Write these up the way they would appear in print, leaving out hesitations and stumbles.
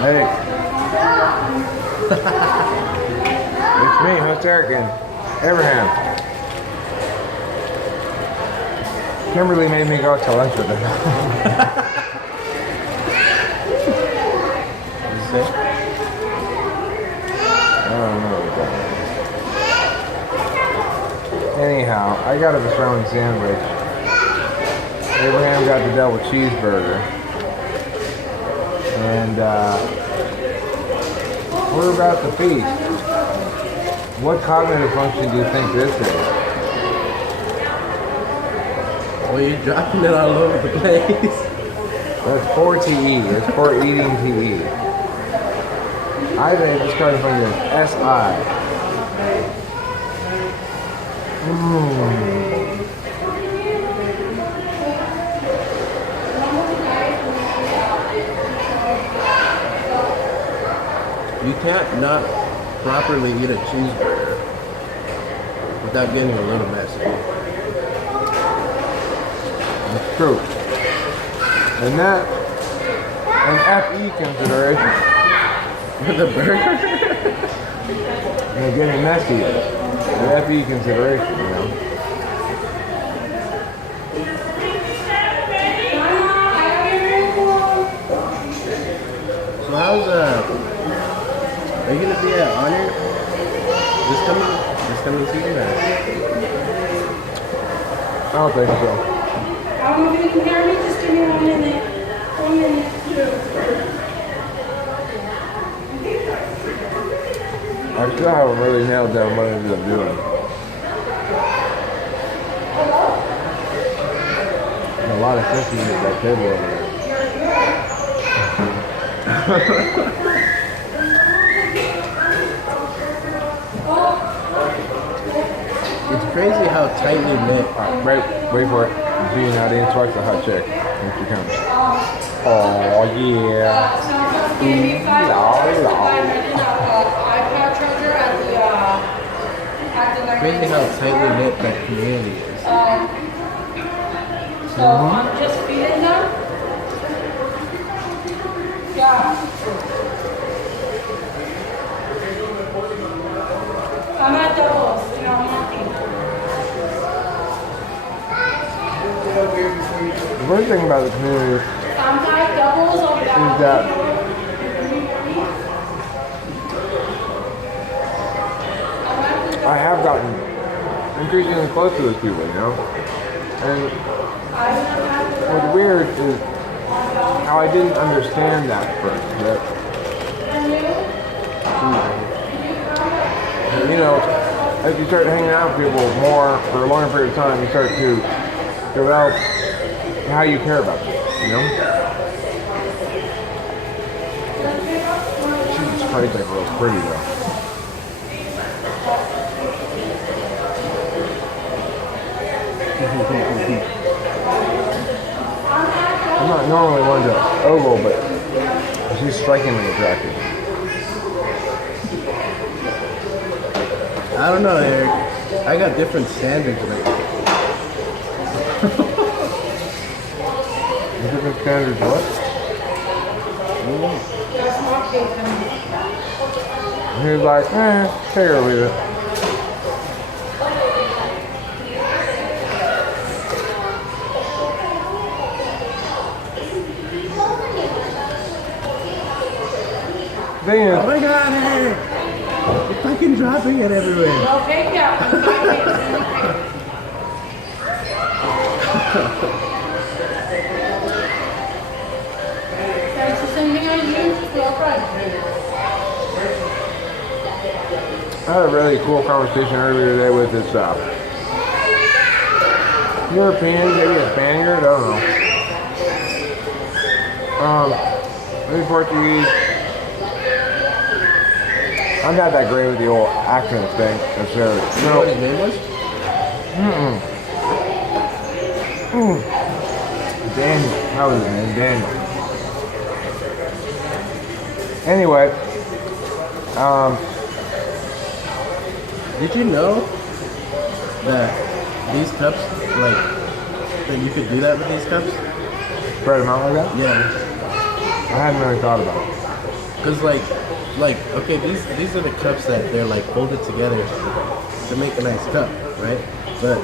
Hey. It's me, Host Eric and Abraham. Kimberly made me go out to lunch with her. I don't know what that is. Anyhow, I got a pastrami sandwich. Abraham got the double cheeseburger. And we're about to feast. What cognitive function do you think this is? Well, you're dropping it all over the place. That's for TE. It's for eating TE. I think this cognitive function is SI. You can't not properly eat a cheeseburger without getting a little messy. It's true. And that, an FE consideration. With a burger? And getting messy is an FE consideration, you know. So how's are you gonna be at Honor this coming season? Or? I don't think so. I don't know if you can hear me, just give me 1 minute. 1 minute. I still haven't really nailed down what I ended up doing. And a lot of cookies at that table over there. It's crazy how tightly knit. Wait for it. See you now, the audience the hot chick. Here she comes. Oh yeah. Ooh la iPad charger at the Crazy how tightly knit that community is. So I'm just feeding them. Yeah. I'm at doubles, you know, I'm walking. The worst thing about the community I'm at doubles over is that I have gotten increasingly close to those people, you know? And what's weird is how I didn't understand that at first. That, you know, as you start hanging out with people more for a longer period of time, you start to develop how you care about them, you know? Jesus Christ, that girl's pretty though. I'm not normally one to ogle, but she's strikingly attractive. I don't know, Eric. I got different standards lately. Different standards, what? And he was like, take it or leave it. Thing Oh is, my god, Eric! You're fucking dropping it everywhere. Well, take that. That's the same thing I used for a friend. I had a really cool conversation earlier today with this European, maybe a Spaniard, I don't know. Maybe Portuguese. I'm not that great with the old accent thing necessarily. You know what his name was? Daniel. That was his name, Daniel. Anyway, Did you know that these cups, like, that you could do that with these cups? spread them out like that? Yeah. I hadn't really thought about it. Cause okay, these are the cups that they're like folded together to make a nice cup, right? But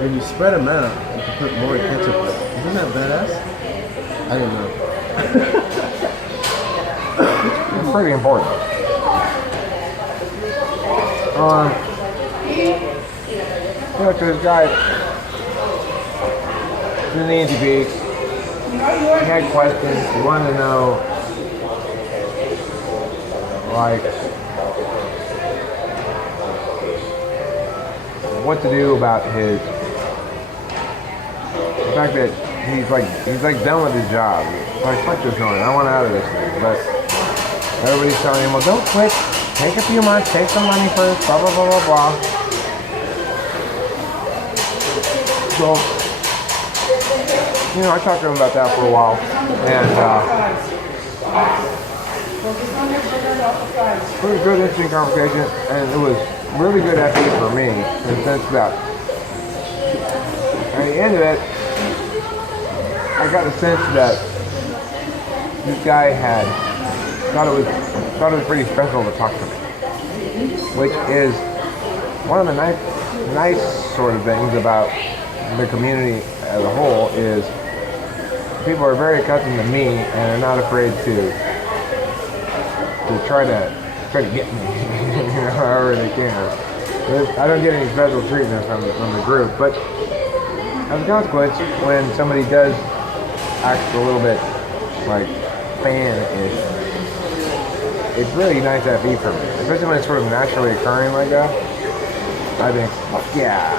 when you spread them out, you can put more ketchup on it. Isn't that badass? I don't know. It's pretty important. You know, to this guy, in the NTP, he had questions. He wanted to know, like, what to do about the fact that he's like done with his job. Like, fuck this noise. I want out of this thing. But everybody's telling him, well, don't quit. Take a few months. Take some money first. Blah blah blah blah blah. So, you know, I talked to him about that for a while, and it was a good, interesting conversation, and it was really good FE for me in the sense that at the end of it, I got the sense that this guy thought it was pretty special to talk to me, which is one of the nice sort of things about the community as a whole is people are very accustomed to me and are not afraid to try to get me, you know, however they can. I don't get any special treatment from the group, but as a consequence, when somebody does act a little bit like fan-ish, it's really nice to be for me, especially when it's sort of naturally occurring like that. I think, fuck yeah.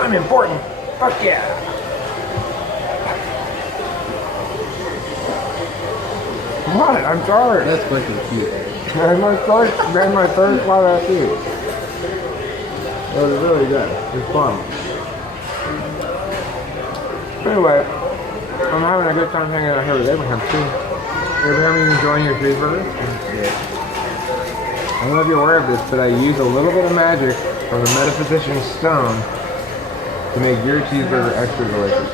I'm important. Fuck yeah. What? I'm sorry. That's fucking cute. And my third spot at you. It was really good. It was fun. Anyway, I'm having a good time hanging out here with Abraham too. Abraham, you enjoying your cheeseburger? Yeah. I don't know if you're aware of this, but I use a little bit of magic from the Metaphysician's Stone to make your cheeseburger extra delicious.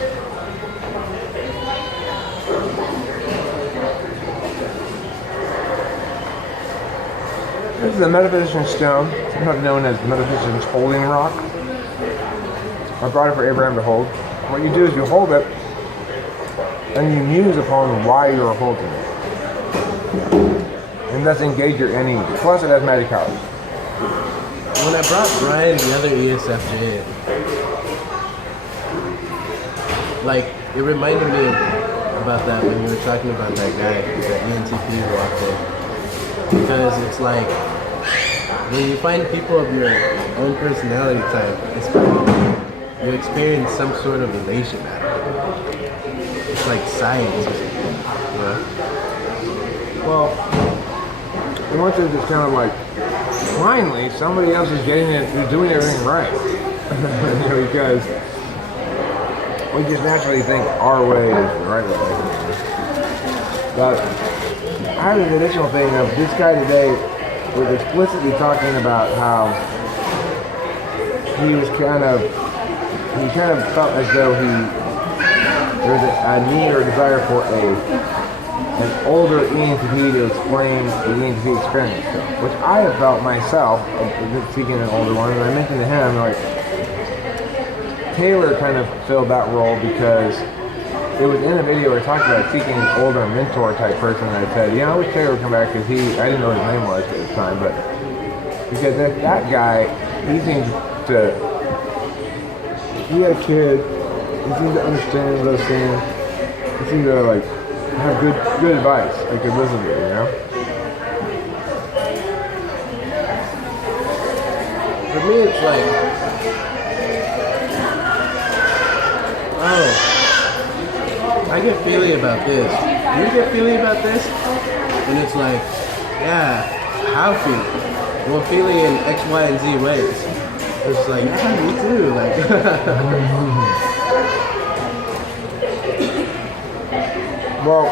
This is the Metaphysician's Stone, sometimes known as the Metaphysician's Holding Rock. I brought it for Abraham to hold. What you do is you hold it, and you muse upon why you're holding it. And thus engage your energy. Plus it has magic powers. When I brought Brian, the other ESFJ, like, it reminded me about that when you were talking about that guy, that ENTP who walked in. Because it's like, when you find people of your own personality type, it's like you experience some sort of elation out of it. It's like science or something, you know? Well, in one sense it's kind of like, finally, somebody else is getting it, who's doing everything right. You know, because we just naturally think our way is the right way. But I have an additional thing of this guy today was explicitly talking about how he kind of felt as though there was a need or a desire for an older ENTP to explain the ENTP experience to him, which I have felt myself seeking an older one, and I mentioned to him, like, Taylor kind of filled that role because it was in a video where I talked about seeking an older mentor type person, and I said, yeah, I wish Taylor would come back because I didn't know what his name was at the time, but because that guy, he seems to, he had a kid, he seems to understand what I was saying, he seemed to like have good advice I could listen to, you know? For me, it's like, oh, I get feely about this. Do you get feely about this? And it's like, yeah, how feely? Well, feely in X, Y, and Z ways. It's like, yeah, me too. Like, well,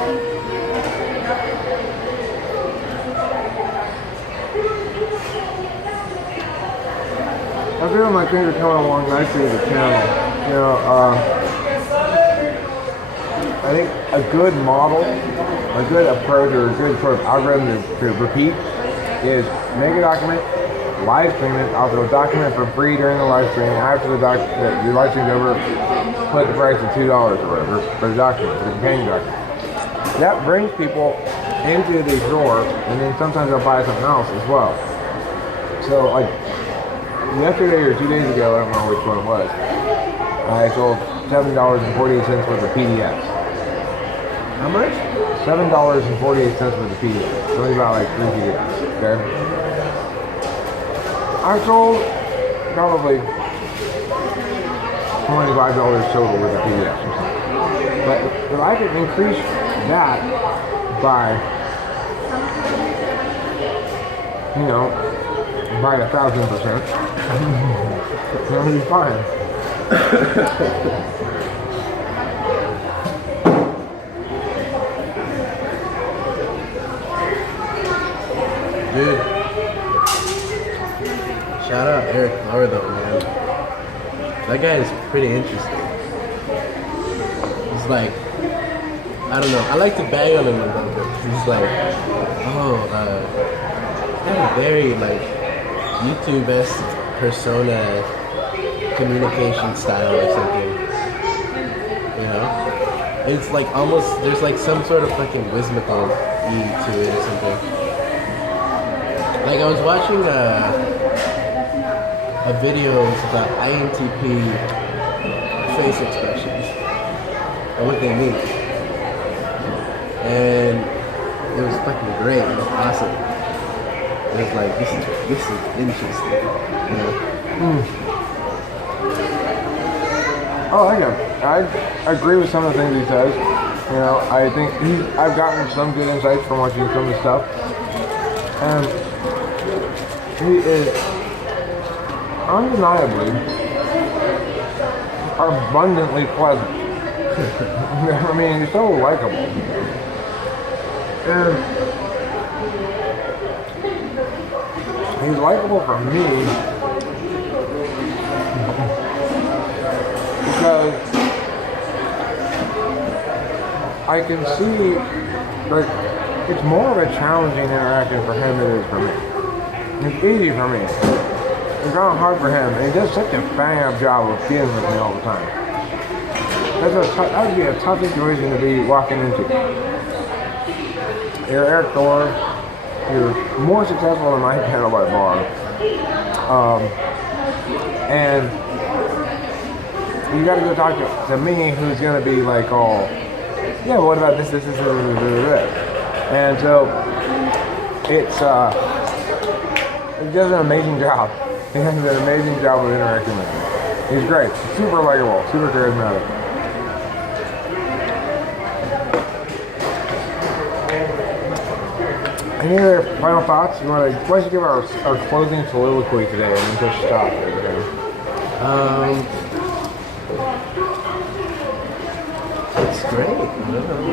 I feel like things are coming along nicely with the channel. You know, I think a good model, a good approach, or a good sort of algorithm to repeat is make a document, live stream it, also document for free during the live stream. After your live stream's over, put the price of $2 or whatever for the document, for the companion document. That brings people into the store, and then sometimes they'll buy something else as well. So like yesterday or 2 days ago, I don't know which one it was, I sold $7.48 worth of PDFs. How much? $7.48 worth of PDFs. It's only about like 3 PDFs, okay? I sold probably $25 total worth of PDFs or something. But if I could increase that by, you know, by 1,000%, it'll be fine. Dude, shout out Eric Lower though, man. That guy is pretty interesting. He's like, I don't know, I like to bag on him a little bit. He's like, kind of very like YouTube-esque persona communication style or something. You know? It's like almost, there's like some sort of fucking whimsical-y to it or something. Like I was watching a video about INTP face expressions and what they mean. And it was fucking great. It was awesome. It was like, this is interesting. You know? Oh, I agree with some of the things he says. You know, I think I've gotten some good insights from watching some of his stuff. And he is undeniably abundantly pleasant. I mean, he's so likable. And he's likable for me because I can see, like, it's more of a challenging interaction for him than it is for me. It's easy for me. It's not hard for him. And he does such a bang-up job of dealing with me all the time. That would be a tough situation to be walking into. You're Eric Thor. You're more successful than Mike Panel by far. And you got to go talk to me, who's going to be like all, yeah, what about this. And so he does an amazing job. He does an amazing job of interacting with me. He's great. Super likable. Super charismatic. Any other final thoughts? Why don't you give our closing soliloquy today and then just stop? It's great. I don't know.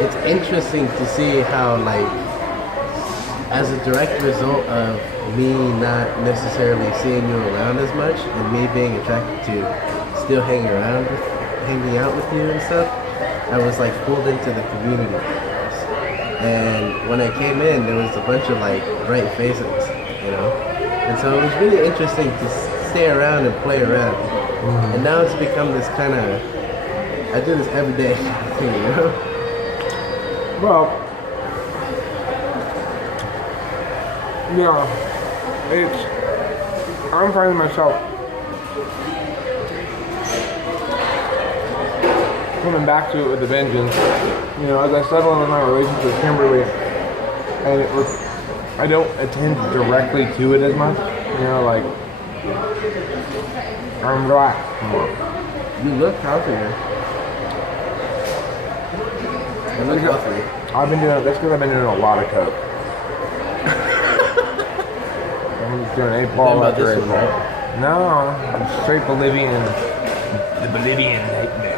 It's interesting to see how, like, as a direct result of me not necessarily seeing you around as much and me being attracted to still hanging out with you and stuff, I was like pulled into the community. And when I came in, there was a bunch of like bright faces, you know? And so it was really interesting to stay around and play around. Mm-hmm. And now it's become this kind of, I do this every day thing, you know? Well, yeah, I'm finding myself coming back to it with a vengeance. You know, as I settle into my relationship with Kimberly, and I don't attend directly to it as much. You know, like, I'm relaxed more. You look healthier. You look healthy. That's because I've been doing a lot of coke. I'm just doing 8 ball after 8 ball. Right? No, I'm straight Bolivian. The Bolivian nightmare.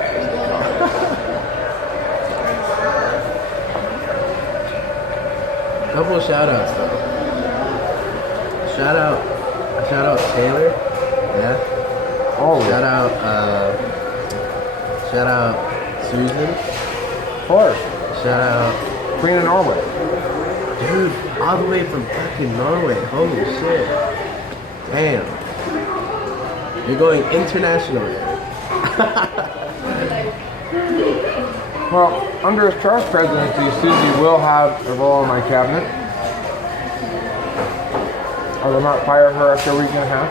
Couple of shout outs though. Shout out Taylor. Yeah. Oh. Shout out Susan. Of course. Shout out. Queen of Norway. Dude, all the way from fucking Norway. Holy shit. Damn. You're going international. Well, under his Charles presidency, Susie will have a role in my cabinet. I will not fire her after a week and a half.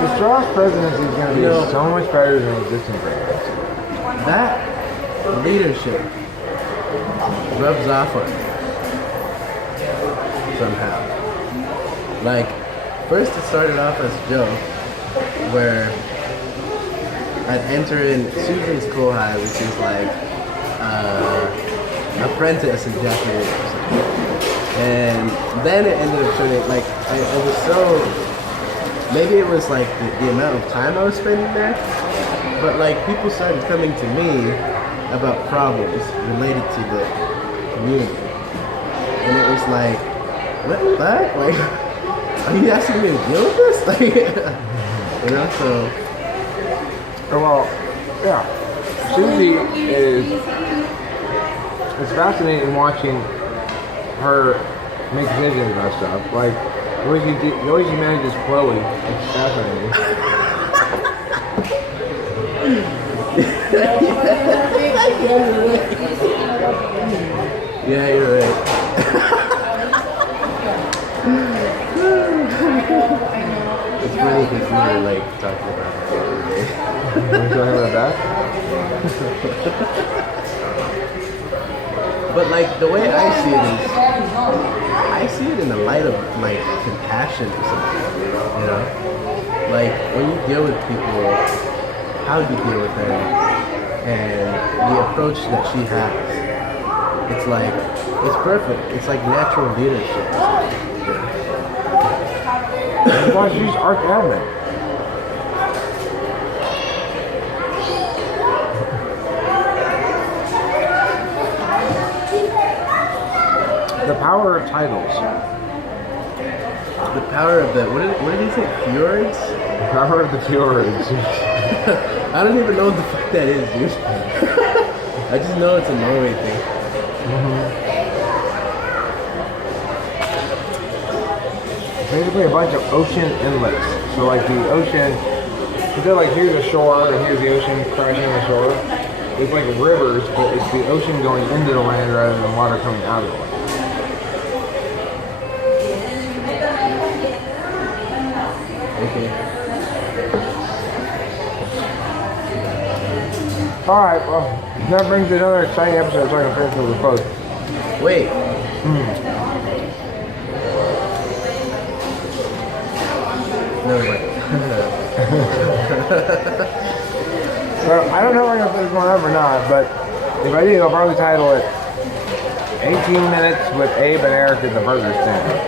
The Strauss presidency is going to be so much better than the existing presidency. That leadership rubs off on me somehow. Like, first it started off as a joke, where I'd enter in Susan's Kohai, which is like apprentice in Japanese, and then it ended up turning like it was so. Maybe it was like the amount of time I was spending there, but like people started coming to me about problems related to the community, and it was like, what the fuck? Like, are you asking me to deal with this? Like, you know, so. Well, yeah. Susie is. It's fascinating watching her make decisions about stuff. Like, the way she manages Chloe, it's fascinating. Yeah, you're right. It's funny because we were like talking about it the other day. We're talking about that? But like the way I see it is, I see it in the light of like compassion or something, you know? Like when you deal with people, how you deal with them, and the approach that she has, it's like, it's perfect. It's like natural leadership. Well, she's Arch Admin. The power of titles. The power of the, what did he say, fjords? The power of the fjords. I don't even know what the fuck that is, dude. I just know it's a Norway thing. Basically a bunch of ocean inlets. So like the ocean, instead of like here's the shore and here's the ocean crashing on the shore, it's like rivers, but it's the ocean going into the land rather than water coming out of the land. Okay. Alright, well, that brings another exciting episode so I can finish with the close. Wait. No way. Well, I don't know if I'm going to put this one up or not, but if I do, I'll probably title it 18 Minutes with Abe and Eric at the Burger Stand.